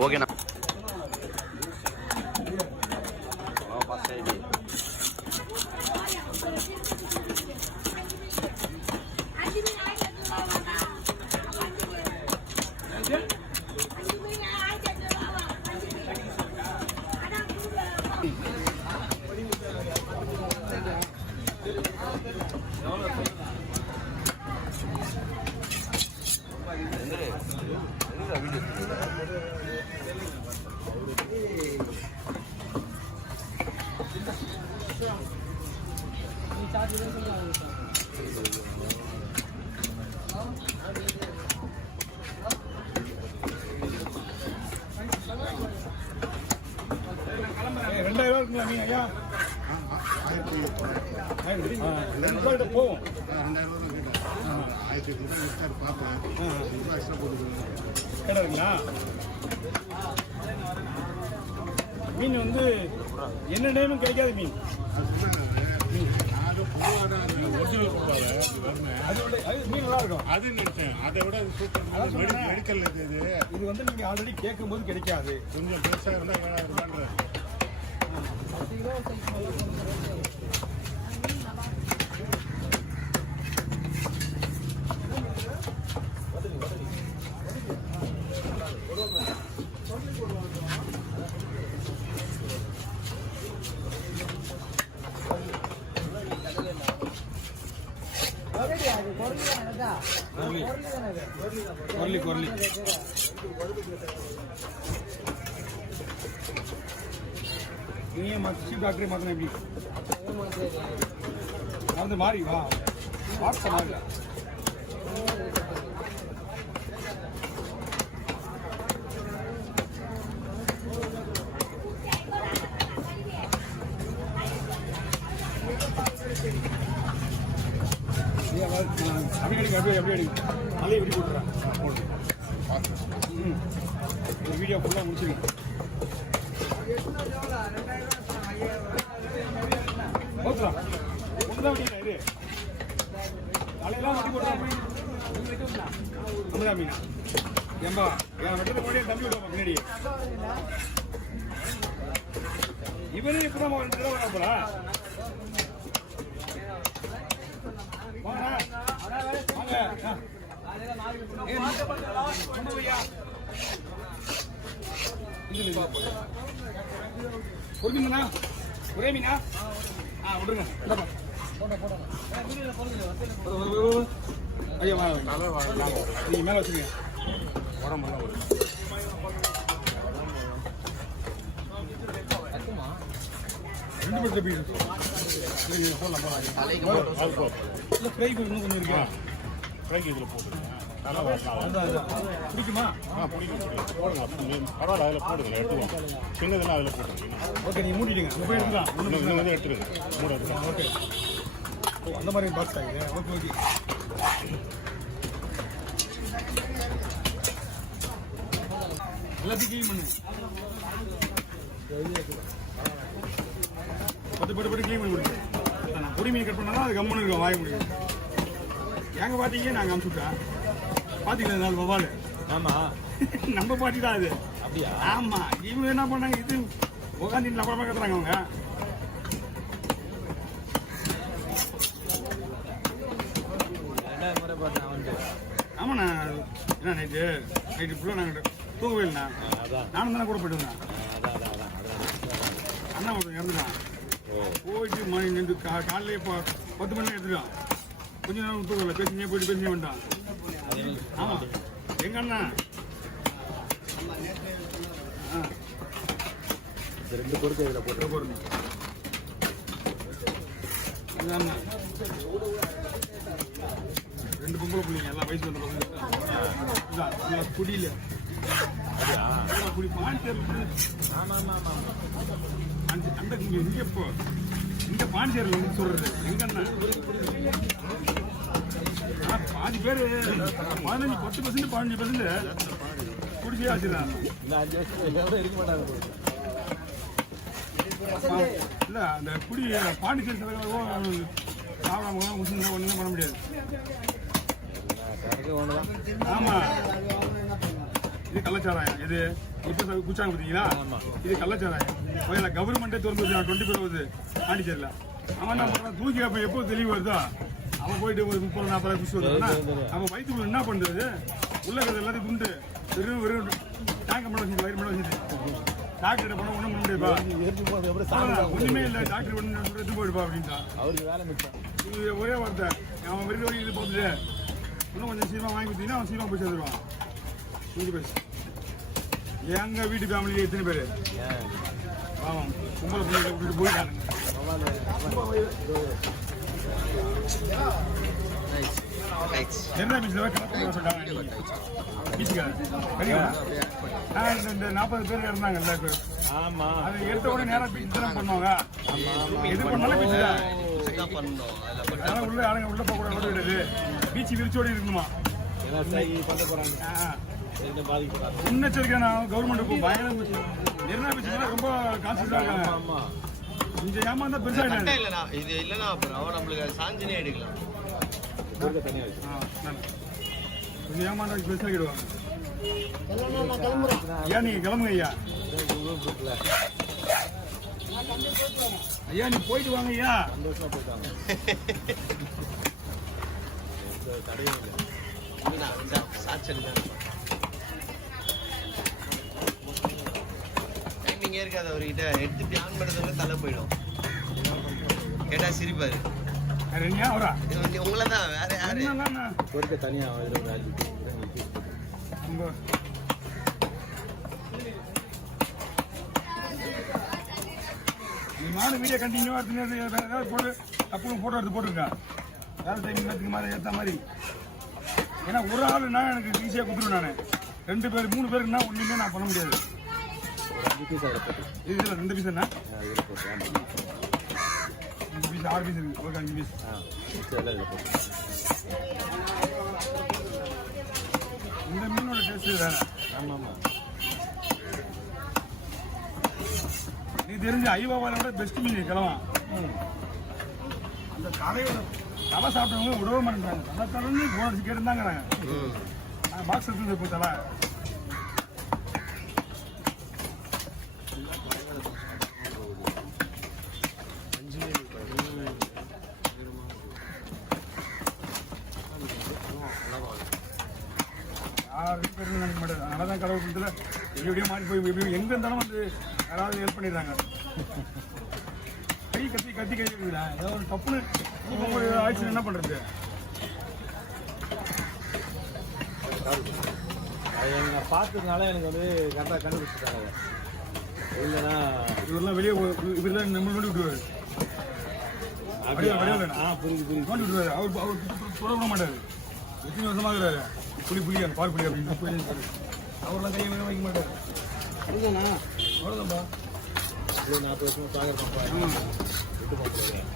ஓகேண்ணா. ₹2000 இருக்குங்களா நீங்க ஐயா? போவோம். கேட்டாருங்களா? மீன் வந்து என்ன டைமும் கிடைக்காத மீன். மீன் நல்லா இருக்கும். அது நினைச்சேன். அதை விட மெடிக்கல் இது வந்து நீங்க ஆல்ரெடி கேட்கும் போது கிடைக்காது. கொஞ்சம் பெருசாக இருந்தால் ₹7000. கொர்லி நீயே சீப் டாக்டரே மாத்தினா எப்படி மருந்து மாறி வா வாட்ஸ் மாறி அப்படி நல்லா எப்படி கொடுக்குறேன் வீடியோ ஃபுல்லாக முடிச்சிருக்கேன். ஓகேலாம் ஒன்றுதான் வண்டிங்களா இது தலையெல்லாம் வண்டி போடுறாங்க. அமுதா மீனா ஏம்பா என் வெட்டத்தை போய் தம்பி விடுவாங்க பின்னாடி. இவனே இப்பதான் 2 தடவை வராப்பா. ஒரு மீனா ஒரே மீனா விடுங்க. ஐயா நீங்க மேல வச்சுருங்க. உடம்பெல்லாம் ஒரு ரெண்டு பேர் பீஸ் போடலாம். ஃப்ரை இன்னும் கொஞ்சம் இருக்கா? ஃப்ரை இதில் போட்டுருங்க. பிடிக்குமா? பிடிக்கும் பரவாயில்ல. அதில் போடுங்க எடுத்துக்கோங்க. சின்னதெல்லாம் அதில் போட்டுருங்க. ஓகே நீங்கள் மூடிடுங்க. போய் எடுத்துக்கலாம். இன்னும் வந்து எடுத்துருங்க. மூட எடுத்துக்கலாம். ஓகே அந்த மாதிரி பாக்ஸ் ஆகுது. ஓகே ஓகே எல்லாத்தையும் க்ளீன் பண்ணு. 10 பட்டு க்ளீன் பண்ணி கொடுங்க. நான் பொடி மீன் கட் பண்ணாலும் அது கம்மனு இருக்கும். வாய முடியும். எங்க பாத்தீங்க நாங்கள் அனுப்பிச்சுட்டேன். பாத்தீங்களா 4 வவால்? ஆமா நம்ம பாட்டி தான் அது. அப்படியா? ஆமா. இவங்க என்ன பண்ணாங்க, இது உட்காந்து அப்புறமா கத்துறாங்க அவங்க. ஆமாண்ணா என்ன நைட்டு ஃபுல்லாக நாங்கள் தூங்கவே இல்லைண்ணா. நானும் தானே கூட போயிட்டு வந்தேன். அண்ணா ஒருத்தன் இறந்துட்டான். போயிட்டு மணி நின்று காலையிலே 10 மணி எடுத்துட்டான். கொஞ்ச நேரம் தூங்கல. பேசினே போயிட்டு பேசினே வந்துட்டான். ஆமா எங்க அண்ணா 2 பொருட்கள் இதில் போட்டு போடுங்க. அண்ணா 2 பொம்பளை பிள்ளைங்க எல்லாம் வயசு வந்த பசங்க. குடியில குடி பாண்டிச்சேரி. அந்த இங்க இப்போ இங்க பாண்டிச்சேரியில் வந்து சொல்றது எங்க அண்ணா பாதி பேர் 10% 15% குடிச்சே வச்சுருக்காங்க. இல்ல அந்த குடி பாண்டிச்சேரி சாப்பிடாம முஸ்லிம் ஒண்ணுமே பண்ண முடியாது. ஆமா இது கலாச்சாரம். இது இப்போ குச்சாங்க பார்த்தீங்களா? இது கள்ளச்சாராயம். முதல்ல கவர்மெண்ட்டே திறந்து வச்சு 24 ஆகுது பாண்டிச்சேரியில். அவன் என்ன பண்ணுறான், தூக்கி அப்போ எப்போ தெளிவு வருதோ அவன் போயிட்டு ஒரு 30-40 குச்சி வருவான்னா அவன் வயிற்றுக்குள்ள என்ன பண்ணுறது? உள்ள இருக்கிறது எல்லாத்தையும் துண்டு வெறும் டேங்க பண்ண வச்சுட்டு வயிறு பண்ண வச்சுட்டு டாக்டர் போனால் ஒன்றும் பண்ண முடியாதுப்பா, ஒன்றுமே இல்லை டாக்டர் ஒன்று எடுத்து போயிடுப்பா அப்படின்ட்டா. அவருக்கு வேலை மிச்சம். இது ஒரே வார்த்தை, அவன் வெறும் வரைக்கும் இது போகுது, இன்னும் கொஞ்சம் சீக்கிரமாக வாங்கி கொடுத்தீங்கன்னா அவன் சீக்கிரமாக போய் சேர்ந்துருவான். புரிஞ்சு போயிடுச்சு. எங்கள் வீட்டு ஃபேமிலியில் எத்தனை பேர் ஆமாம் கும்பலை பிள்ளைகளை விட்டுட்டு போயிட்டானுங்க. என்ன பீச்சில் கணக்கு சொல்லிட்டாங்க பீச்சுக்காரன் இந்த 40 பேர் இருந்தாங்கல்ல. ஆமாம், அது எடுத்த உடனே நேராக பீச் தான் பண்ணுவாங்க. எது பண்ணாலும் பீச்சு தான். அதனால் உள்ள ஆளுங்க உள்ள போக கூட விடுறது. பீச்சு விரிச்சோடு இருக்கணுமா பண்ண போகிறாங்க. முன்னெச்சரிக்கையான கவர்மெண்ட் பயணம் மெரினா பீச் ரொம்ப கான்செப்டாக இருக்காங்க. இந்த ஏமாந்தா பெருசாக இது இல்லைன்னா அப்புறம் நம்மளுக்கு சாஞ்சினே எடுக்கலாம். கொஞ்சம் ஏமாந்தா பெருசாகிடுவாங்க. ஐயா நீங்க கிளம்புங்க ஐயா. ஐயா நீ போயிட்டு வாங்க ஐயா. டைமிங்கே இருக்காது அவர்கிட்ட. எடுத்து பிளான் பண்ணுறதுல தலை போயிடும். கேட்டா சிரிப்பாரு. உங்களை தான் வேற யாரு தனியா வீடியோ கண்டினியூவா போட்டு அப்பவும் போட்டோ எடுத்து போட்டுருக்கேன். வேலை டைமிங் மாதிரி ஏற்ற மாதிரி. ஏன்னா ஒரு ஆளுன்னா எனக்கு ஈஸியாக கொடுத்துருவேன். நான் 2 பேர் 3 பேருக்குன்னா ஒன்றுமே நான் பண்ண முடியாது. இது 2 பீஸ் என்ன 2 பீஸ் 6 பீஸ் இருக்கு. ஒரு 5 பீஸ் இந்த மீனோட டேஸ்ட் வேற. ஆமாம், நீ தெரிஞ்ச ஐவாவால விட பெஸ்ட் மீன் கிளவா. அந்த கடையோட தலை சாப்பிட்டவங்க விடவே மாட்டேங்கிறாங்க. தலை தலைன்னு போனடிச்சு கேட்டுருந்தாங்கிறாங்க. பாக்ஸ் எடுத்து இப்போ தலை யாரும் பேர் நினைக்க மாட்டேன். அதனால தான் கடவுள் கொடுத்துல எப்படியும் மாறி போய் எப்படியும் எங்கே இருந்தாலும் வந்து யாராவது ஹெல்ப் பண்ணிடுறாங்க. கை கத்தி கத்தி கை இருக்குதா ஏதோ ஒரு தப்புன்னு ஆயிடுச்சு என்ன பண்ணுறது? எங்களை பார்த்ததுனால எனக்கு வந்து கரெக்டாக கண்டுபிடிச்சிட்டாங்க. இல்லைன்னா இவரெல்லாம் வெளியே இவரெல்லாம் நம்ம நோண்டி விட்டுருவாரு. அப்படியே புரியுது நோண்டி விட்டுருவாரு. அவர் சொல்ல விட மாட்டார். எத்தனை வருஷமாக இருக்கிறாரு புளி பால் புளி அப்படின்னு அவரெல்லாம் கையை வைக்க மாட்டார். அவ்வளோதாண்ணா அவ்வளோதான்ப்பா. 40 வருஷமா சாகர் விட்டு போகிறேன்.